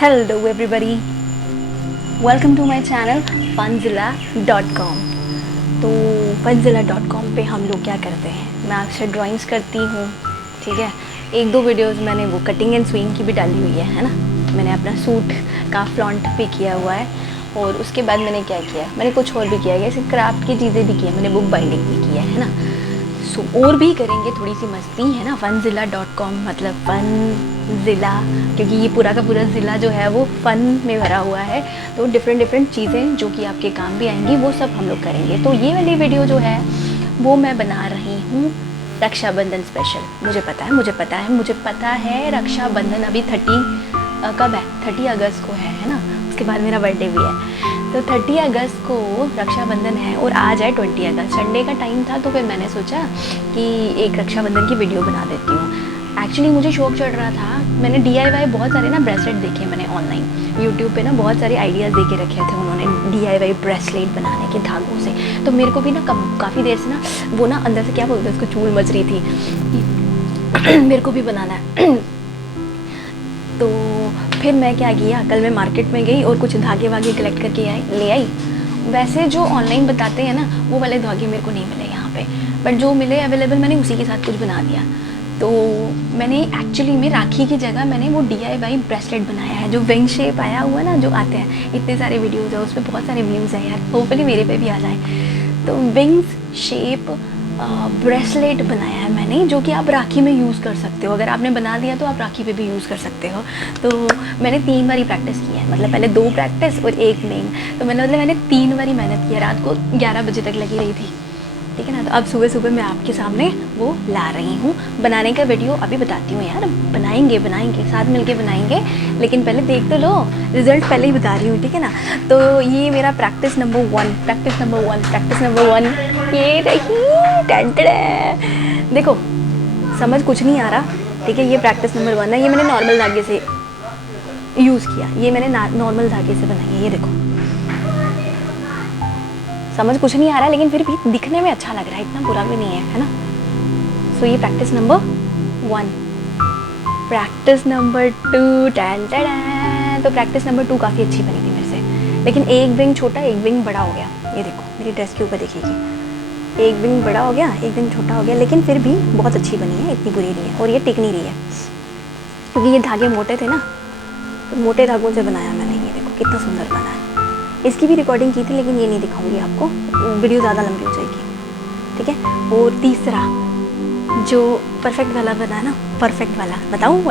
Hello everybody, welcome to my channel funzilla.com। तो funzilla.com पे हम लोग क्या करते हैं, मैं अक्सर ड्राइंग्स करती हूँ, ठीक है। एक दो वीडियोस मैंने वो कटिंग एंड स्विंग की भी डाली हुई है ना। मैंने अपना सूट का फ्लॉन्ट भी किया हुआ है और उसके बाद मैंने क्या किया, मैंने कुछ और भी किया है, जैसे क्राफ्ट की चीज़ें भी की है, मैंने बुक बाइंडिंग भी किया है ना। सो और भी करेंगे, थोड़ी सी मस्ती है ना। funzilla.com मतलब फन ज़िला, क्योंकि ये पूरा का पूरा ज़िला जो है वो फ़न में भरा हुआ है। तो डिफरेंट चीज़ें जो कि आपके काम भी आएंगी वो सब हम लोग करेंगे। तो ये वाली वीडियो जो है वो मैं बना रही हूँ रक्षाबंधन स्पेशल। मुझे पता है रक्षाबंधन अभी 30 कब है, 30 अगस्त को है ना। उसके बाद मेरा बर्थडे भी है। तो 30 अगस्त को रक्षाबंधन है और आज है 20 अगस्त, संडे का टाइम था। तो फिर मैंने सोचा कि एक रक्षाबंधन की वीडियो बना देती हूँ। एक्चुअली मुझे शौक चढ़ रहा था, मैंने DIY बहुत सारे ना ब्रेसलेट देखे मैंने ऑनलाइन यूट्यूब पे ना, बहुत सारे आइडियाज़ दे के रखे थे उन्होंने DIY ब्रेसलेट बनाने के धागों से। तो मेरे को भी ना काफ़ी देर से ना वो ना अंदर से क्या बोलते हैं उसको, चूल मच रही थी मेरे को भी बनाना है। तो फिर मैं क्या किया, कल मैं मार्केट में गई और कुछ धागे वागे कलेक्ट करके ले आई। वैसे जो ऑनलाइन बताते हैं ना वो वाले धागे मेरे को नहीं मिले यहाँ पे, बट जो मिले अवेलेबल मैंने उसी के साथ कुछ बना दिया। तो मैंने एक्चुअली में राखी की जगह मैंने वो DIY ब्रेसलेट बनाया है, जो विंग शेप आया हुआ ना, जो आते हैं इतने सारे वीडियोज़ है, उस पर बहुत सारे व्यूज़ हैं यार, होपफुली मेरे पे भी आ जाए। तो विंग्स शेप ब्रेसलेट बनाया है मैंने, जो कि आप राखी में यूज़ कर सकते हो। अगर आपने बना दिया तो आप राखी पे भी यूज़ कर सकते हो। तो मैंने 3 बारी प्रैक्टिस की है, मतलब पहले 2 प्रैक्टिस और 1 विंग। तो मैंने 3 बारी मेहनत की, रात को 11 बजे तक लगी रही थी, ठीक है ना। तो अब सुबह सुबह मैं आपके सामने वो ला रही हूँ। बनाने का वीडियो अभी बताती हूँ यार, बनाएंगे साथ मिलके बनाएंगे, लेकिन पहले देख तो लो, रिजल्ट पहले ही बता रही हूँ, ठीक है ना। तो ये मेरा प्रैक्टिस नंबर वन ये रही। देखो समझ कुछ नहीं आ रहा, ठीक है। ये प्रैक्टिस नंबर 1 है, ये मैंने नॉर्मल धागे से यूज़ किया, ये मैंने नॉर्मल धागे से बनाई है, ये देखो। समझ कुछ नहीं आ रहा, लेकिन फिर भी दिखने में अच्छा लग रहा है, इतना बुरा भी नहीं है ना। सो ये प्रैक्टिस नंबर 1। प्रैक्टिस नंबर 2, तो प्रैक्टिस नंबर 2 काफ़ी अच्छी बनी थी मेरे से, लेकिन एक विंग छोटा एक विंग बड़ा हो गया। ये देखो मेरी ड्रेस के ऊपर देखिएगी, एक विंग बड़ा हो गया एक विंग छोटा हो गया, लेकिन फिर भी बहुत अच्छी बनी है, इतनी बुरी नहीं है। और ये टिक नहीं रही है क्योंकि ये धागे मोटे थे ना, तो मोटे धागों से बनाया मैंने। ये देखो कितना सुंदर बना है। इसकी भी रिकॉर्डिंग की थी, लेकिन ये नहीं दिखाऊंगी आपको, वीडियो ज़्यादा लंबी हो जाएगी, ठीक है। और तीसरा जो परफेक्ट वाला बना है ना, परफेक्ट वाला बताऊँ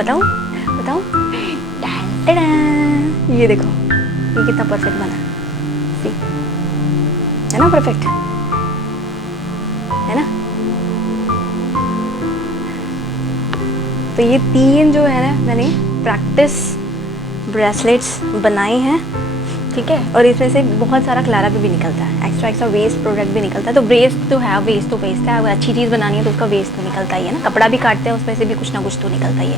ये देखो ये कितना परफेक्ट बना है ना, परफेक्ट है ना। तो ये 3 जो है ना मैंने प्रैक्टिस ब्रेसलेट्स बनाए हैं, ठीक है। और इसमें से बहुत सारा क्लारा भी निकलता है, एक्स्ट्रा वेस्ट प्रोडक्ट भी निकलता है। तो वेस्ट तो है, अगर अच्छी चीज़ बनानी है तो उसका वेस्ट तो निकलता ही है ना। कपड़ा भी काटते हैं उसमें से भी कुछ ना कुछ तो निकलता ही है।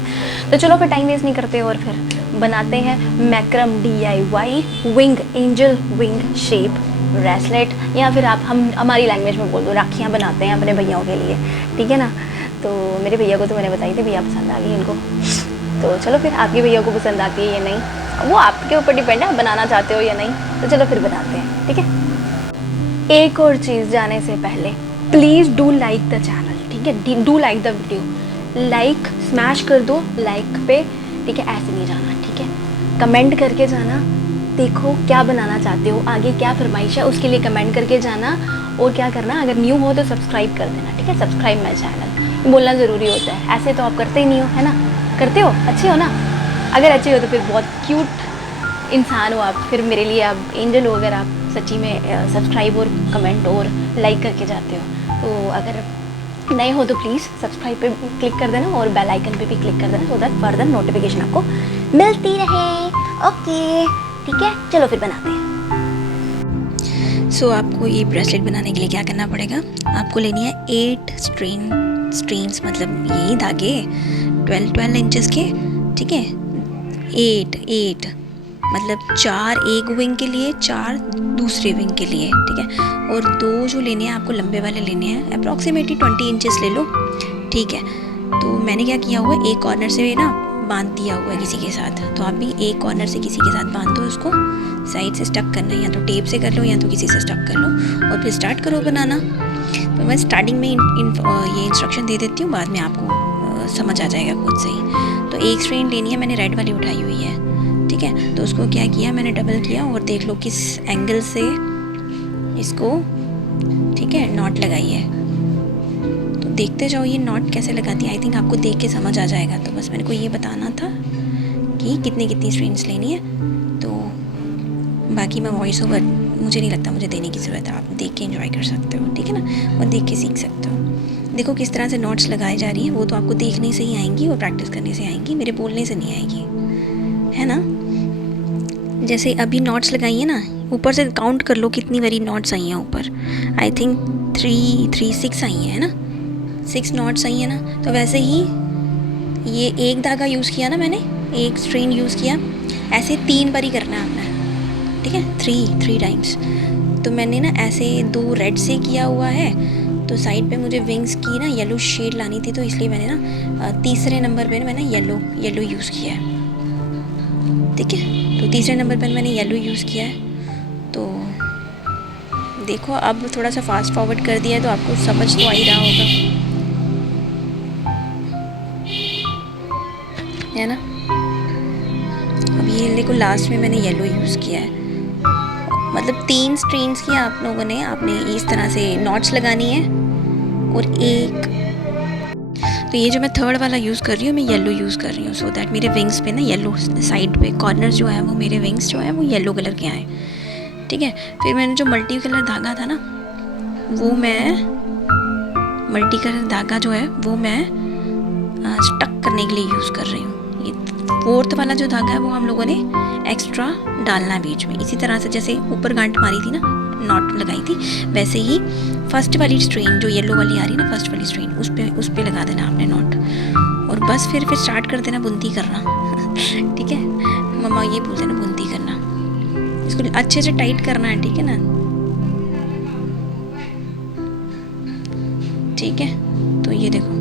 तो चलो फिर टाइम वेस्ट नहीं करते और फिर बनाते हैं Markram DIY wing, angel wing shape bracelet, या फिर आप हमारी लैंग्वेज में बोल दो, राखियाँ बनाते हैं अपने भैयाओं के लिए, ठीक है ना। तो मेरे भैया को तो मैंने बताई थी, भैया पसंद आ गई इनको। तो चलो फिर आपके भैया को पसंद आती है या नहीं, वो आपके ऊपर डिपेंड है, बनाना चाहते हो या नहीं। तो चलो फिर बनाते हैं, ठीक है। एक और चीज़ जाने से पहले, please do like the channel, ठीक है। Do like the video, like smash कर दो लाइक पे, ठीक है। ऐसे नहीं जाना, ठीक है। कमेंट करके जाना, देखो क्या बनाना चाहते हो, आगे क्या फरमाइश है, उसके लिए कमेंट करके जाना। और क्या करना, अगर न्यू हो तो सब्सक्राइब कर देना, ठीक है। सब्सक्राइब माई चैनल बोलना ज़रूरी होता है, ऐसे तो आप करते ही नहीं हो, है ना। करते हो, अच्छे हो ना। अगर अच्छे हो तो फिर बहुत क्यूट इंसान हो आप, फिर मेरे लिए आप एंजल हो, अगर आप सच्ची में सब्सक्राइब और कमेंट और लाइक करके जाते हो। तो अगर नए हो तो प्लीज़ सब्सक्राइब पे क्लिक कर देना और बेल आइकन पे भी क्लिक कर देना, सो दैट फर्दर नोटिफिकेशन आपको मिलती रहे। ओके, ठीक है, चलो फिर बनाते हैं। आपको ये ब्रेसलेट बनाने के लिए क्या करना पड़ेगा, आपको लेनी है 8 स्ट्रिंग्स, मतलब यही धागे 12 इंचेस के, ठीक है। 8 मतलब 4 एक विंग के लिए, 4 दूसरे विंग के लिए, ठीक है। और 2 जो लेने हैं आपको लंबे वाले लेने हैं, अप्रॉक्सीमेटली 20 इंचेस ले लो, ठीक है। तो मैंने क्या किया हुआ है, एक कॉर्नर से ना बांध दिया हुआ है किसी के साथ, तो आप भी एक कॉर्नर से किसी के साथ बांध दो उसको, साइड से स्टक करना है, या तो टेप से कर लो या तो किसी से स्टक कर लो और फिर स्टार्ट करो बनाना। तो मैं स्टार्टिंग में ये इंस्ट्रक्शन दे देती हूँ, बाद में आपको समझ आ जाएगा खुद से ही। तो एक स्ट्रेन लेनी है, मैंने रेड वाली उठाई हुई है, ठीक है। तो उसको क्या किया मैंने, डबल किया और देख लो किस एंगल से इसको, ठीक है, नॉट लगाई है। तो देखते जाओ ये नॉट कैसे लगाती है, आई थिंक आपको देख के समझ आ जाएगा। तो बस मेरे को ये बताना था कि कितनी स्ट्रेन्स लेनी है। तो बाकी मैं वॉइस ओवर मुझे नहीं लगता मुझे देने की ज़रूरत है, आप देख के एंजॉय कर सकते हो, ठीक है ना, और देख के सीख सकते हो। देखो किस तरह से नॉट्स लगाई जा रही हैं, वो तो आपको देखने से ही आएंगी और प्रैक्टिस करने से आएंगी, मेरे बोलने से नहीं आएगी, है ना। जैसे अभी नॉट्स लगाई है ना, ऊपर से काउंट कर लो कितनी बारी नॉट्स आई हैं ऊपर, आई थिंक 6 आई हैं, है ना, 6 नॉट्स आई हैं ना। तो वैसे ही ये एक धागा यूज़ किया ना मैंने, एक स्ट्रेन यूज़ किया, ऐसे 3 बारी करना है आपने, ठीक है, 3 टाइम्स। तो मैंने ना ऐसे 2 रेड से किया हुआ है, तो साइड पे मुझे विंग्स की ना येलो शेड लानी थी, तो इसलिए मैंने ना तीसरे नंबर पे मैंने येलो यूज़ किया है, ठीक है। तो तीसरे नंबर पर मैंने येलो यूज़ किया है। तो देखो अब थोड़ा सा फास्ट फॉरवर्ड कर दिया है तो आपको समझ तो आ ही रहा होगा, है ना। अब ये देखो लास्ट में मैंने येलो यूज़ किया है, मतलब 3 स्ट्रेन्स की आप लोगों ने आपने इस तरह से नॉट्स लगानी है। और एक तो ये जो मैं थर्ड वाला यूज़ कर रही हूँ, मैं येलो यूज़ कर रही हूँ, सो दैट मेरे विंग्स पे ना येलो साइड पे कॉर्नर जो है वो मेरे विंग्स जो है वो येलो कलर के आए, ठीक है। फिर मैंने जो मल्टी कलर धागा था ना, वो मैं मल्टी कलर धागा जो है वो मैं स्टक करने के लिए यूज़ कर रही हूँ। ये 4th वाला जो धागा है वो हम लोगों ने एक्स्ट्रा डालना है बीच में, इसी तरह से जैसे ऊपर गांठ मारी थी ना, नॉट लगाई थी, वैसे ही फर्स्ट वाली स्ट्रेन जो येलो वाली आ रही है ना, फर्स्ट वाली स्ट्रेन उस पे लगा देना आपने नॉट, और बस फिर स्टार्ट कर देना बुनती करना ठीक है, मम्मा ये बोलते ना बुनती करना, इसको अच्छे से टाइट करना है, ठीक है ना, ठीक है। तो ये देखो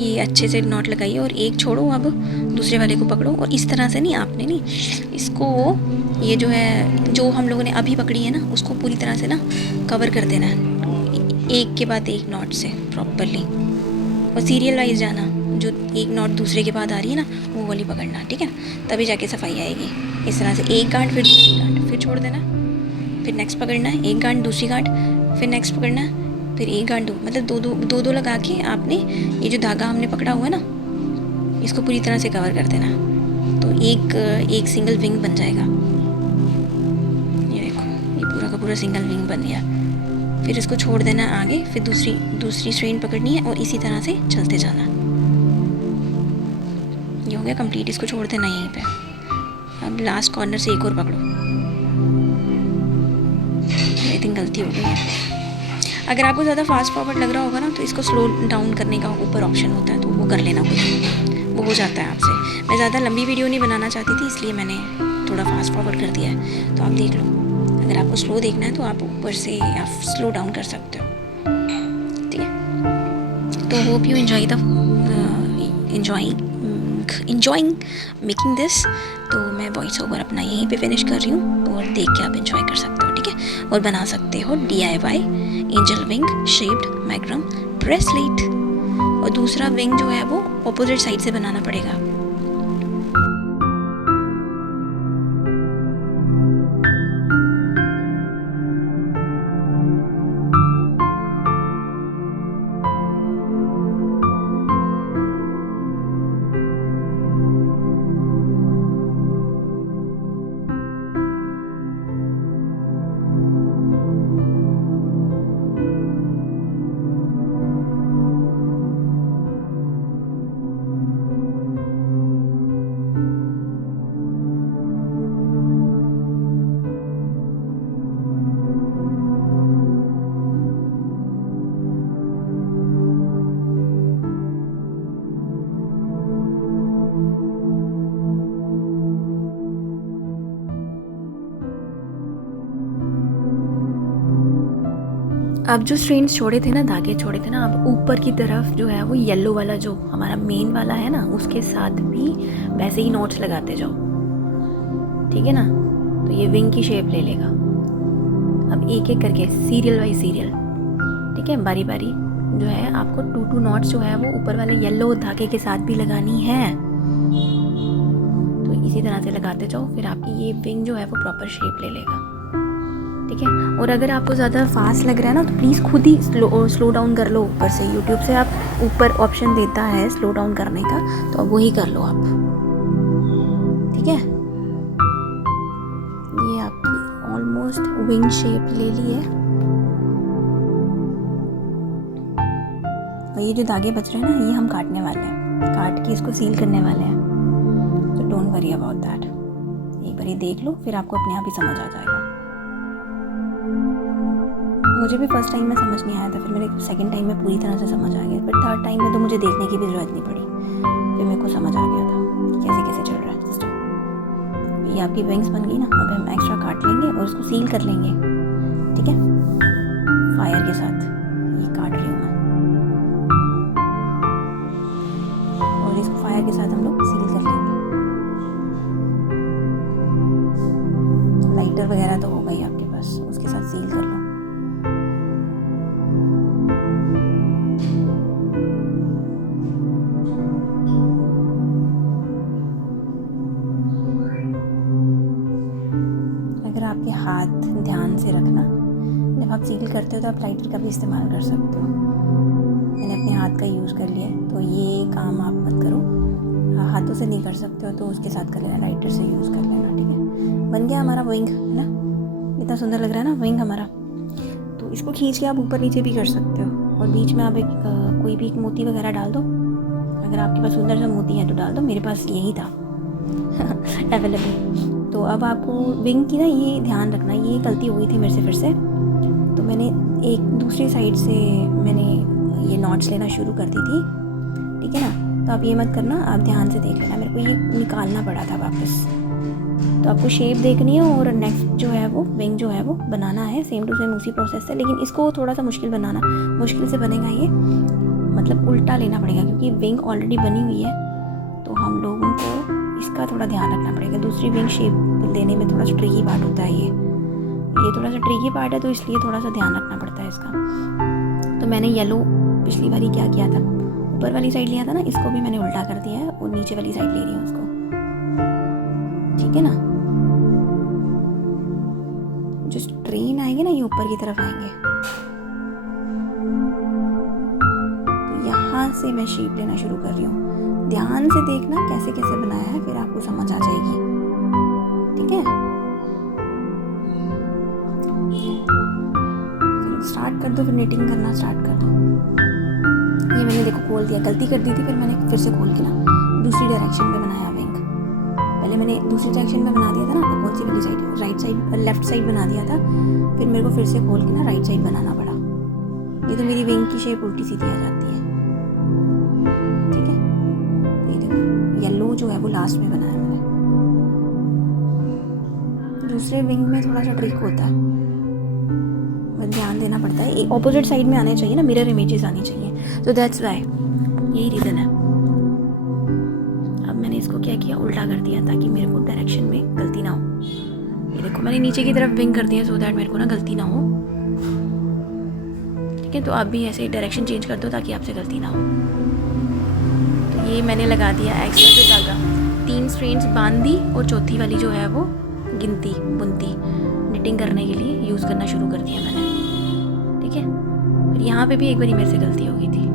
ये अच्छे से नॉट लगाइए और एक छोड़ो, अब दूसरे वाले को पकड़ो, और इस तरह से नहीं, आपने नहीं इसको, ये जो है जो हम लोगों ने अभी पकड़ी है ना, उसको पूरी तरह से ना कवर कर देना है, एक के बाद एक नॉट से प्रॉपरली, और सीरियल वाइज जाना, जो एक नॉट दूसरे के बाद आ रही है ना वो वाली पकड़ना, ठीक है, तभी जाके सफाई आएगी। इस तरह से एक गांठ फिर दूसरी गांठ, फिर छोड़ देना, फिर नेक्स्ट पकड़ना है, एक गांठ दूसरी गांठ, फिर नेक्स्ट पकड़ना है, फिर एक गांठ दो, मतलब दो लगा के आपने ये जो धागा हमने पकड़ा हुआ है ना, इसको पूरी तरह से कवर कर देना, तो एक सिंगल विंग बन जाएगा। ये देखो ये पूरा का पूरा सिंगल विंग बन गया। फिर इसको छोड़ देना आगे, फिर दूसरी स्ट्रेन पकड़नी है और इसी तरह से चलते जाना। ये हो गया कंप्लीट, इसको छोड़ देना यहीं पे। अब लास्ट कॉर्नर से एक और पकड़ो, आई थिंक गलती हो गई है। अगर आपको ज़्यादा फास्ट फॉरवर्ड लग रहा होगा ना, तो इसको स्लो डाउन करने का ऊपर ऑप्शन होता है, तो वो कर लेना, कुछ वो हो जाता है आपसे। मैं ज़्यादा लंबी वीडियो नहीं बनाना चाहती थी, इसलिए मैंने थोड़ा फास्ट फॉरवर्ड कर दिया है, तो आप देख लो। अगर आपको स्लो देखना है तो आप ऊपर से आप स्लो डाउन कर सकते हो, ठीक है। तो hope you enjoying making this. तो मैं वॉइस ओवर अपना यहीं पे फिनिश कर रही हूँ, और देख के आप एंजॉय कर सकते हो, ठीक है, और बना सकते हो DIY angel wing shaped macrame bracelet. और दूसरा विंग जो है वो ऑपोजिट साइड से बनाना पड़ेगा। अब जो स्ट्रेन्स छोड़े थे ना, धागे छोड़े थे ना, अब ऊपर की तरफ जो है वो येलो वाला जो हमारा मेन वाला है ना, उसके साथ भी वैसे ही नॉट्स लगाते जाओ, ठीक है ना। तो ये विंग की शेप ले लेगा। अब एक एक करके सीरियल बाई सीरियल, ठीक है, बारी बारी जो है आपको 2 नॉट्स जो है वो ऊपर वाले येलो धागे के साथ भी लगानी है। तो इसी तरह से लगाते जाओ, फिर आपकी ये विंग जो है वो प्रॉपर शेप ले लेगा, ठीक है। और अगर आपको ज़्यादा फास्ट लग रहा है ना, तो प्लीज़ खुद ही स्लो डाउन कर लो ऊपर से। यूट्यूब से आप ऊपर ऑप्शन देता है स्लो डाउन करने का, तो अब वही कर लो आप, ठीक है। ये आपकी ऑलमोस्ट विंग शेप ले ली है। और ये जो धागे बच रहे हैं ना, ये हम काटने वाले हैं, काट के इसको सील करने वाले हैं। तो डोंट वरी अबाउट दैट। एक बार ये देख लो, फिर आपको अपने आप ही समझ आ जाएगा। मुझे भी फर्स्ट टाइम में समझ नहीं आया था, फिर मेरे सेकंड टाइम में पूरी तरह से समझ आ गया, फिर थर्ड टाइम में तो मुझे देखने की भी ज़रूरत नहीं पड़ी, फिर मेरे को समझ आ गया था कि कैसे कैसे चल रहा है सिस्टम। ये आपकी विंग्स बन गई ना, अब हम एक्स्ट्रा काट लेंगे और इसको सील कर लेंगे, ठीक है। फायर के साथ ये काट रही हूँ मैं, और इसको फायर के साथ हम लोग सील कर लेंगे। लाइटर वगैरह तो होगा ही आपके पास, उसके साथ सील कर लो। अगर आपके हाथ ध्यान से रखना, जब आप सील करते हो तो आप लाइटर का भी इस्तेमाल कर सकते हो। मैंने अपने हाथ का यूज़ कर लिया, तो ये काम आप मत करो। हाथों से नहीं कर सकते हो तो उसके साथ कर लेना, लाइटर से यूज़ कर लेना, ठीक है। बन गया हमारा विंग, है ना, इतना सुंदर लग रहा है ना विंग हमारा। तो इसको खींच के आप ऊपर नीचे भी कर सकते हो, और बीच में आप एक कोई भी एक मोती वगैरह डाल दो। अगर आपके पास सुंदर सा मोती है तो डाल दो, मेरे पास यही था अवेलेबल। तो अब आपको विंग की ना ये ध्यान रखना, ये गलती हुई थी मेरे से फिर से, तो मैंने एक दूसरी साइड से मैंने ये नॉट्स लेना शुरू कर दी थी, ठीक है ना। तो आप ये मत करना, आप ध्यान से देख लेना, मेरे को ये निकालना पड़ा था वापस। तो आपको शेप देखनी है, और नेक्स्ट जो है वो विंग जो है वो बनाना है सेम टू सेम उसी प्रोसेस से, लेकिन इसको थोड़ा सा मुश्किल बनाना, मुश्किल से बनेगा ये, मतलब उल्टा लेना पड़ेगा, क्योंकि विंग ऑलरेडी बनी हुई है, तो हम लोगों को इसका थोड़ा ध्यान रखना पड़ेगा। दूसरी विंग शेप देने में थोड़ा सा ट्रिकी पार्ट होता है, ये थोड़ा सा ट्रिकी पार्ट है, तो इसलिए थोड़ा सा ध्यान रखना पड़ता है इसका। तो मैंने येलो पिछली बारी क्या किया था, ऊपर वाली साइड लिया था ना, इसको भी मैंने उल्टा कर दिया है और नीचे वाली साइड ले रही हूँ उसको, ठीक है ना। जो स्ट्रेन आएगी ना, ये ऊपर की तरफ आएंगे, तो यहाँ से मैं शेप लेना शुरू कर रही हूँ। ध्यान से देखना कैसे कैसे बनाया है, फिर आपको समझ आ जाएगी, ठीक है। फिर स्टार्ट कर दो, फिर निटिंग करना स्टार्ट कर दो। ये मैंने देखो खोल दिया, गलती कर दी थी, फिर मैंने फिर से खोल के ना दूसरी डायरेक्शन में बनाया विंग। पहले मैंने दूसरी डायरेक्शन में बना दिया था ना, कौन सी वाली side, right side, left side बना दिया था, फिर मेरे को फिर से खोल के ना राइट साइड बनाना पड़ा। ये तो मेरी विंग की शेप उल्टी सीधी आ जाती है, ठीक है। तो ये देखो येलो जो है वो लास्ट में बनाया मैंने। दूसरे विंग में थोड़ा सा ट्रिक होता है, बस ध्यान देना पड़ता है, एक ऑपोजिट साइड में आने चाहिए ना, मिरर इमेजेस आनी चाहिए, तो दैट्स व्हाई, यही रीज़न है। अब मैंने इसको क्या किया, उल्टा कर दिया, ताकि मेरे को डायरेक्शन में गलती ना हो। ये देखो मैंने नीचे की तरफ विंग कर दिया, सो दैट मेरे को ना गलती ना हो, ठीक है। तो आप भी ऐसे डायरेक्शन चेंज कर दो ताकि आपसे गलती ना हो। तो ये मैंने लगा दिया एक्स्ट्रा जो धागा, 3 स्ट्रेन्स बांध दी, और चौथी वाली जो है वो गिनती बुनती निटिंग करने के लिए यूज़ करना शुरू कर दिया मैंने, ठीक है। फिर यहाँ पे भी एक बारी मेरे से गलती हो गई थी।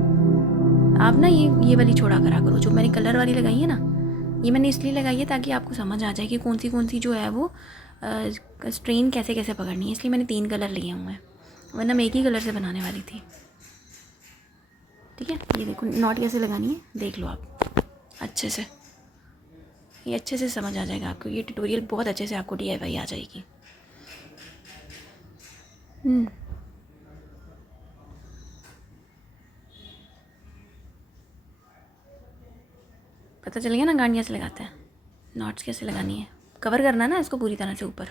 आप ना ये वाली छोड़ा करा करो, जो मैंने कलर वाली लगाई है ना, ये मैंने इसलिए लगाई है ताकि आपको समझ आ जाए कि कौन सी जो है वो स्ट्रेन कैसे कैसे पकड़नी है, इसलिए मैंने 3 कलर लिए हुए हैं, वरना मैं एक ही कलर से बनाने वाली थी, ठीक है। ये देखो नॉट कैसे लगानी है, देख लो आप अच्छे से, ये अच्छे से समझ आ जाएगा आपको, ये ट्यूटोरियल बहुत अच्छे से आपको DIY आ जाएगी। पता चल गया ना गांड कैसे लगाते हैं, नॉट्स कैसे लगानी है, कवर करना ना इसको पूरी तरह से ऊपर।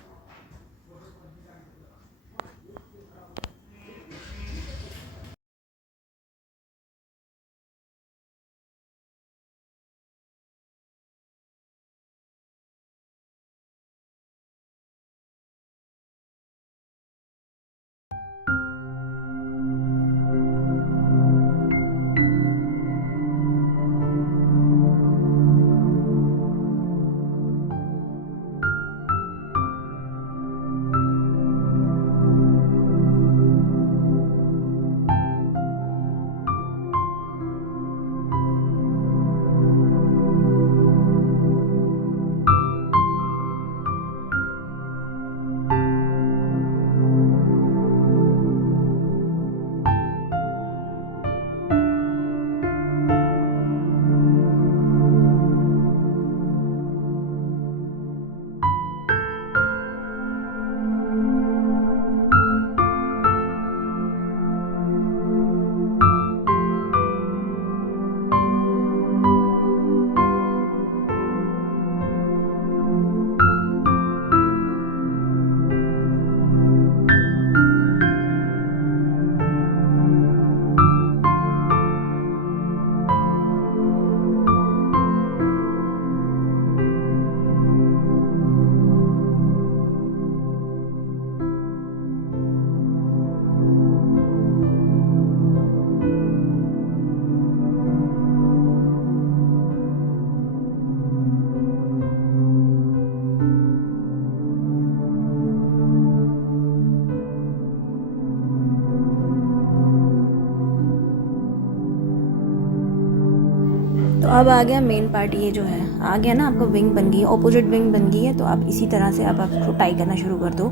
तो अब आ गया मेन पार्ट, ये जो है आ गया ना, आपका विंग बन गई है, ऑपोजिट विंग बन गई है। तो आप इसी तरह से आप उसको टाई करना शुरू कर दो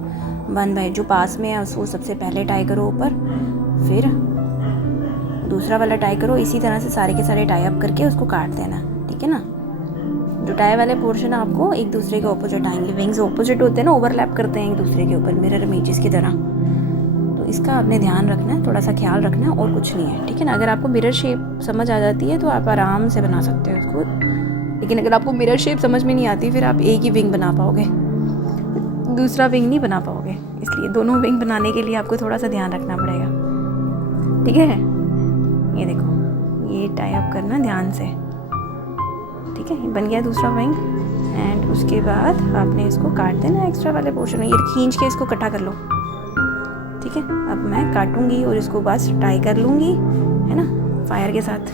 1 बाय, जो पास में है उसको सबसे पहले टाई करो ऊपर, फिर दूसरा वाला टाई करो। इसी तरह से सारे के सारे टाई अप करके उसको काट देना, ठीक है ना। जो टाई वाले पोर्शन आपको एक दूसरे के ऑपोजिट आएंगे, विंग्स ऑपोजिट होते हैं ना, ओवरलैप करते हैं एक दूसरे के ऊपर, मिरर इमेजेस की तरह। तो इसका आपने ध्यान रखना है, थोड़ा सा ख्याल रखना है, और कुछ नहीं है, ठीक है ना। अगर आपको मिरर शेप समझ आ जाती है तो आप आराम से बना सकते हो इसको, लेकिन अगर आपको मिरर शेप समझ में नहीं आती फिर आप एक ही विंग बना पाओगे, दूसरा विंग नहीं बना पाओगे। इसलिए दोनों विंग बनाने के लिए आपको थोड़ा सा ध्यान रखना पड़ेगा, ठीक है। ये देखो, ये टाई अप करना ध्यान से, ठीक है। बन गया दूसरा विंग, एंड उसके बाद आपने इसको काट देना एक्स्ट्रा वाले पोर्शन, ये खींच के इसको इकट्ठा कर लो, ठीक है। अब मैं काटूंगी और इसको बस टाई कर लूँगी, है ना, फायर के साथ।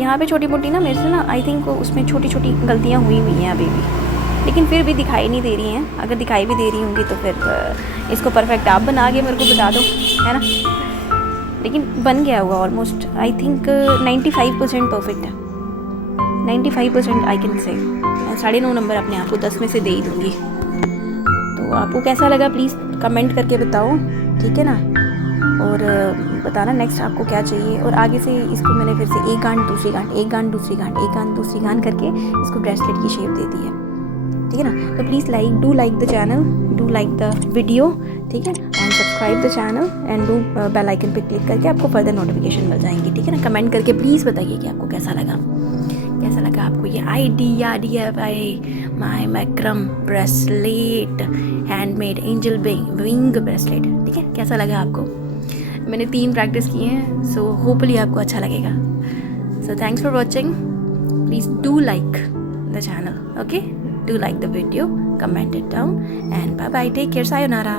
यहाँ पे छोटी मोटी ना मेरे से ना आई थिंक उसमें छोटी छोटी गलतियाँ हुई हैं अभी भी, लेकिन फिर भी दिखाई नहीं दे रही हैं। अगर दिखाई भी दे रही होंगी तो फिर इसको परफेक्ट आप बना के मेरे को बता दो, है ना। लेकिन बन गया होगा ऑलमोस्ट, आई थिंक 95% परफेक्ट है, 95% आई कैन से। मैं 9.5 नंबर अपने आप को 10 में से दे ही दूँगी। तो आपको कैसा लगा प्लीज़ कमेंट करके बताओ, ठीक है ना। और बताना नेक्स्ट आपको क्या चाहिए। और आगे से इसको मैंने फिर से एक गांठ दूसरी गांठ, एक गांठ दूसरी गांठ, एक गांठ दूसरी गांठ करके इसको ब्रेसलेट की शेप दे दी है, ठीक है ना। तो please do like the channel, do like the video, ठीक है, and subscribe the channel and do bell icon पे क्लिक करके आपको फर्दर नोटिफिकेशन मिल जाएंगी, ठीक है ना। कमेंट करके प्लीज़ बताइए कि आपको कैसा लगा आपको ये idea DIY my Markram bracelet, handmade angel wing bracelet, ठीक है। कैसा लगा आपको? मैंने 3 प्रैक्टिस किए हैं, सो होपफुली आपको अच्छा लगेगा। So thanks for watching, please do like the channel, okay, do like the video, comment it down, and bye bye, take care, sayonara.